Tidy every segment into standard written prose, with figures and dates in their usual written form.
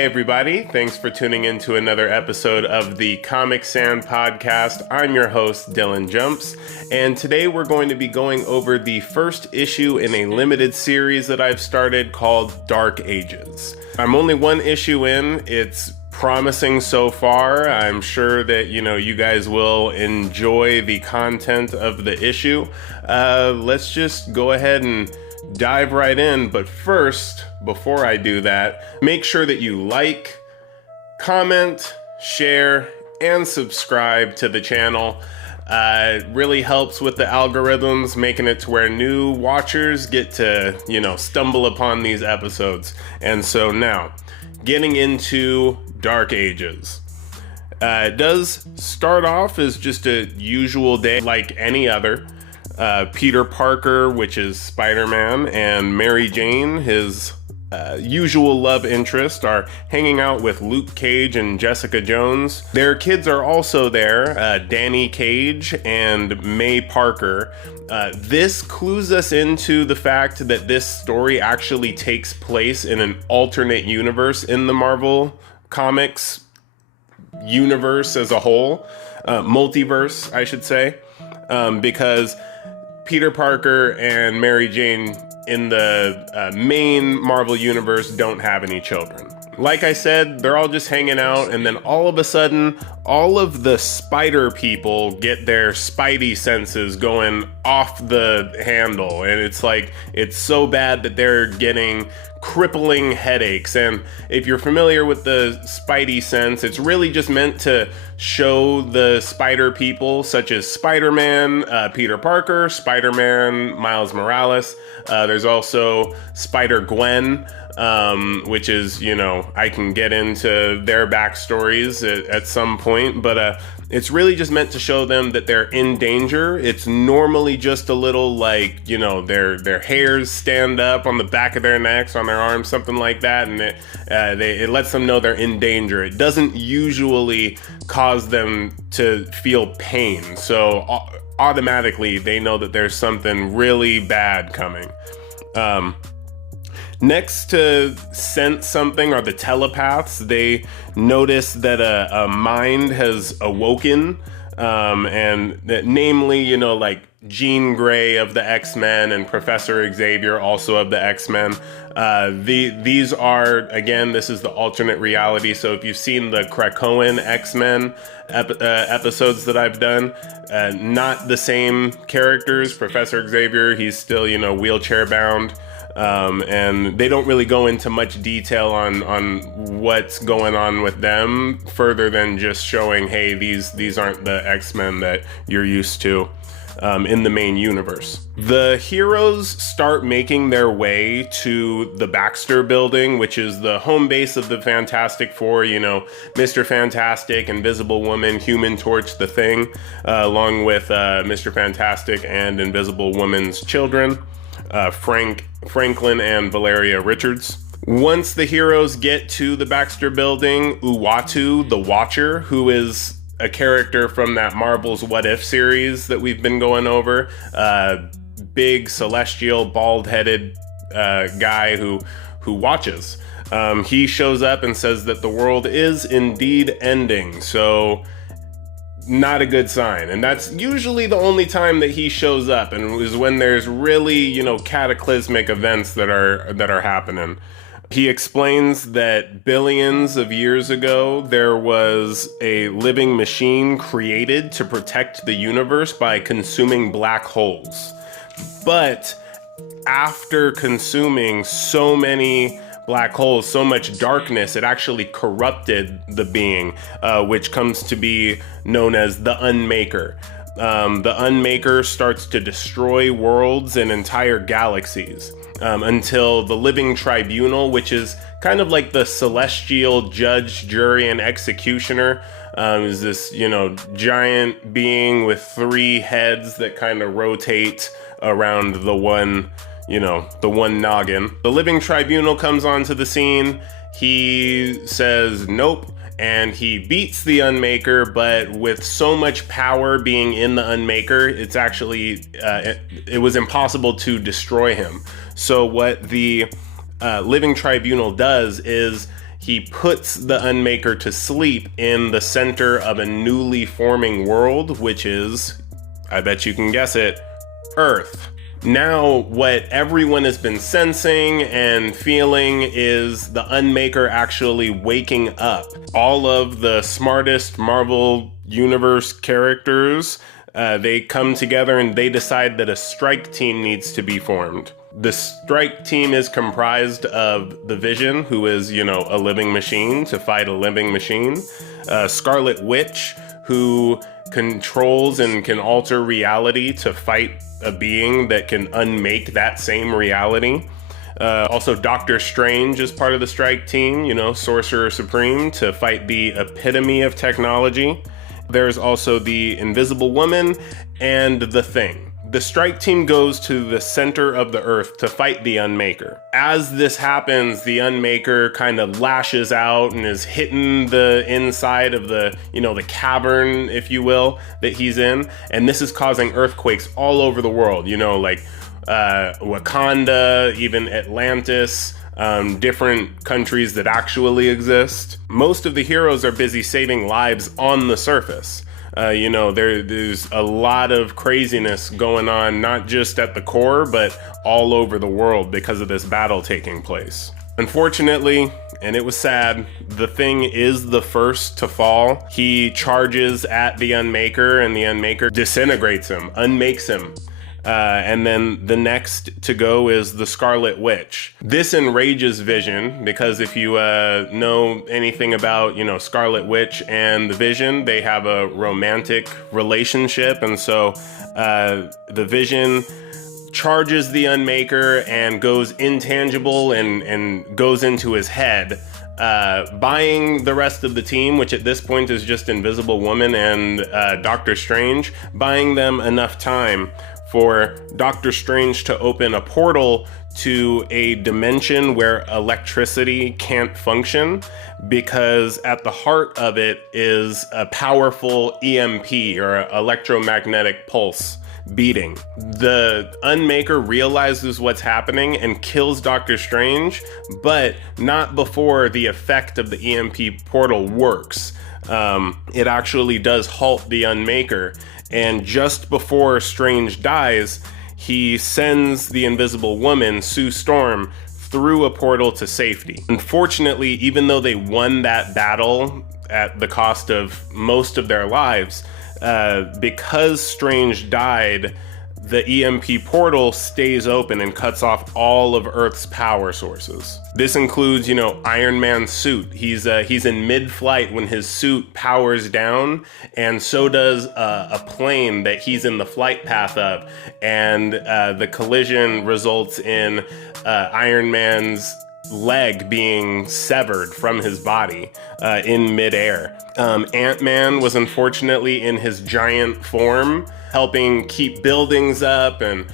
Hey everybody, thanks for tuning in to another episode of the Comic Sand Podcast. I'm your host, Dylan Jumps, and today we're going to be going over the first issue in a limited series that I've started called Dark Ages. I'm only one issue in. It's promising so far. I'm sure that, you guys will enjoy the content of the issue. Let's just go ahead and dive right in, but first, before I do that, make sure that you like, comment, share, and subscribe to the channel. It really helps with the algorithms, making it to where new watchers get to, stumble upon these episodes. And so now, getting into Dark Ages. It does start off as just a usual day like any other. Peter Parker, which is Spider-Man, and Mary Jane, his usual love interest, are hanging out with Luke Cage and Jessica Jones. Their kids are also there, Danny Cage and May Parker. This clues us into the fact that this story actually takes place in an alternate universe in the Marvel Comics universe as a whole. Multiverse, I should say, because Peter Parker and Mary Jane in the main Marvel universe don't have any children. Like I said, they're all just hanging out, and then all of a sudden, all of the spider people get their spidey senses going off the handle, and it's so bad that they're getting crippling headaches. And if you're familiar with the spidey sense, it's really just meant to show the spider people, such as Spider-Man, Peter Parker, Spider-Man, Miles Morales. There's also Spider-Gwen, which is, I can get into their backstories at some point, but it's really just meant to show them that they're in danger. It's normally just a little their hairs stand up on the back of their necks, on their arms, something like that, and it lets them know they're in danger. It doesn't usually cause them to feel pain, so automatically they know that there's something really bad coming. Next to sense something are the telepaths. They notice that a mind has awoken, and that namely, like Jean Grey of the X-Men and Professor Xavier also of the X-Men. These are, again, this is the alternate reality. So if you've seen the Krakoan X-Men episodes that I've done, not the same characters. Professor Xavier, he's still, wheelchair bound. And they don't really go into much detail on what's going on with them further than just showing, hey, these aren't the X-Men that you're used to in the main universe. The heroes start making their way to the Baxter Building, which is the home base of the Fantastic Four, Mr. Fantastic, Invisible Woman, Human Torch, The Thing, along with Mr. Fantastic and Invisible Woman's children. Franklin and Valeria Richards. Once the heroes get to the Baxter Building, Uatu, the Watcher, who is a character from that Marvel's What If series that we've been going over, big celestial bald-headed guy who watches. He shows up and says that the world is indeed ending, so not a good sign. And that's usually the only time that he shows up, and is when there's really, cataclysmic events that are happening. He explains that billions of years ago, there was a living machine created to protect the universe by consuming black holes. But after consuming so many black holes, so much darkness, it actually corrupted the being, which comes to be known as the UNMAKER. The UNMAKER starts to destroy worlds and entire galaxies until the Living Tribunal, which is kind of like the celestial judge, jury, and executioner, is this, giant being with 3 heads that kind of rotate around the one noggin. The Living Tribunal comes onto the scene. He says nope, and he beats the UNMAKER, but with so much power being in the UNMAKER, it's actually it was impossible to destroy him. So what the Living Tribunal does is he puts the Unmaker to sleep in the center of a newly forming world, which is, I bet you can guess it, Earth. Now, what everyone has been sensing and feeling is the Unmaker actually waking up. All of the smartest Marvel Universe characters, they come together and they decide that a strike team needs to be formed. The strike team is comprised of the Vision, who is, a living machine to fight a living machine. Scarlet Witch, who controls and can alter reality to fight a being that can unmake that same reality. Also, Doctor Strange is part of the strike team, Sorcerer Supreme, to fight the epitome of technology. There's also the Invisible Woman and the Thing. The strike team goes to the center of the Earth to fight the Unmaker. As this happens, the Unmaker kind of lashes out and is hitting the inside of the cavern, if you will, that he's in. And this is causing earthquakes all over the world, like Wakanda, even Atlantis, different countries that actually exist. Most of the heroes are busy saving lives on the surface. There's a lot of craziness going on, not just at the core, but all over the world because of this battle taking place. Unfortunately, and it was sad, the Thing is the first to fall. He charges at the Unmaker, and the Unmaker disintegrates him, unmakes him. And then the next to go is the Scarlet Witch. This enrages Vision because if you know anything about, Scarlet Witch and the Vision, they have a romantic relationship. And so the Vision charges the Unmaker and goes intangible and goes into his head, buying the rest of the team, which at this point is just Invisible Woman and Doctor Strange, buying them enough time for Doctor Strange to open a portal to a dimension where electricity can't function, because at the heart of it is a powerful EMP, or electromagnetic pulse, beating. The Unmaker realizes what's happening and kills Doctor Strange, but not before the effect of the EMP portal works. It actually does halt the Unmaker. And just before Strange dies, he sends the Invisible Woman, Sue Storm, through a portal to safety. Unfortunately, even though they won that battle at the cost of most of their lives, because Strange died, the EMP portal stays open and cuts off all of Earth's power sources. This includes, Iron Man's suit. He's in mid-flight when his suit powers down, and so does a plane that he's in the flight path of. And the collision results in Iron Man's leg being severed from his body in midair. Ant-Man was unfortunately in his giant form, helping keep buildings up and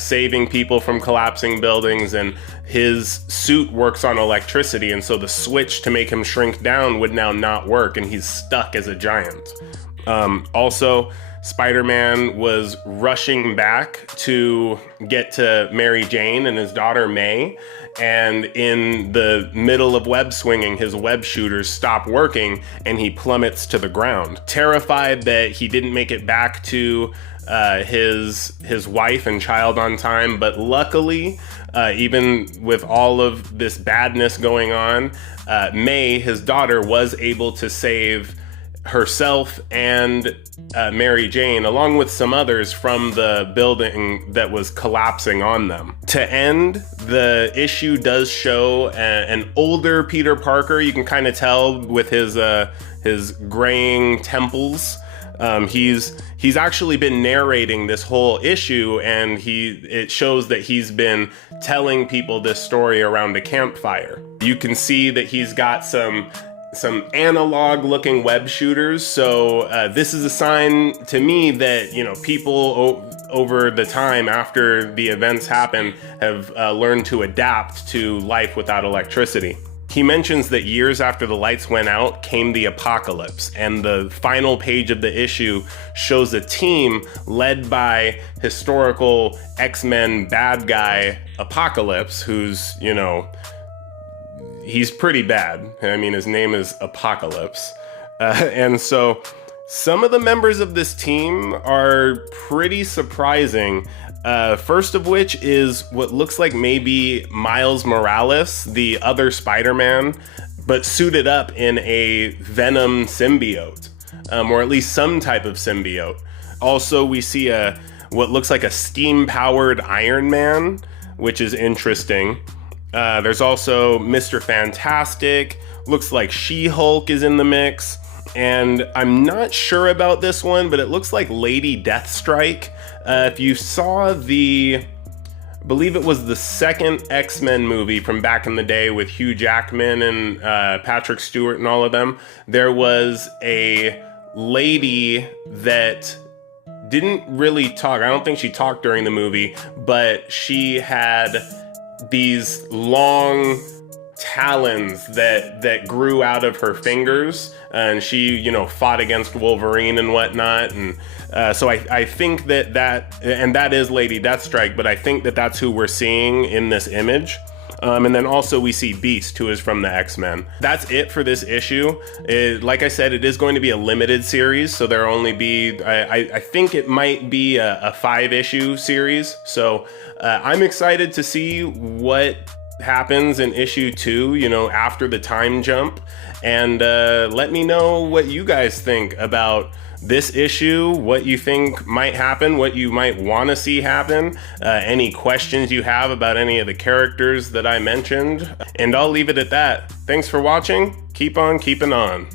saving people from collapsing buildings, and his suit works on electricity, and so the switch to make him shrink down would now not work, and he's stuck as a giant. Also, Spider-Man was rushing back to get to Mary Jane and his daughter May, and in the middle of web swinging, his web shooters stop working and he plummets to the ground. Terrified that he didn't make it back to his wife and child on time, but luckily, even with all of this badness going on, May, his daughter, was able to save herself and Mary Jane, along with some others, from the building that was collapsing on them. To end, the issue does show an older Peter Parker. You can kind of tell with his graying temples. He's actually been narrating this whole issue, and it shows that he's been telling people this story around a campfire. You can see that he's got some analog looking web shooters. So this is a sign to me that, people over the time after the events happen have learned to adapt to life without electricity. He mentions that years after the lights went out came the apocalypse, and the final page of the issue shows a team led by historical X-Men bad guy Apocalypse, who's, he's pretty bad. I mean, his name is Apocalypse. And so some of the members of this team are pretty surprising. First of which is what looks like maybe Miles Morales, the other Spider-Man, but suited up in a Venom symbiote, or at least some type of symbiote. Also, we see what looks like a steam-powered Iron Man, which is interesting. There's also Mr. Fantastic. Looks like She-Hulk is in the mix. And I'm not sure about this one, but it looks like Lady Deathstrike. If you saw I believe it was the second X-Men movie from back in the day with Hugh Jackman and Patrick Stewart and all of them, there was a lady that didn't really talk. I don't think she talked during the movie, but she had these long talons that grew out of her fingers, and she fought against Wolverine and whatnot. And so I think that is Lady Deathstrike, but I think that's who we're seeing in this image. And then also we see Beast, who is from the X-Men. That's it for this issue. Like I said, it is going to be a limited series, so there'll only be, I think it might be a 5-issue series. So I'm excited to see what happens in issue 2, after the time jump. And let me know what you guys think about this issue, what you think might happen, what you might want to see happen, any questions you have about any of the characters that I mentioned. And I'll leave it at that. Thanks for watching. Keep on keeping on.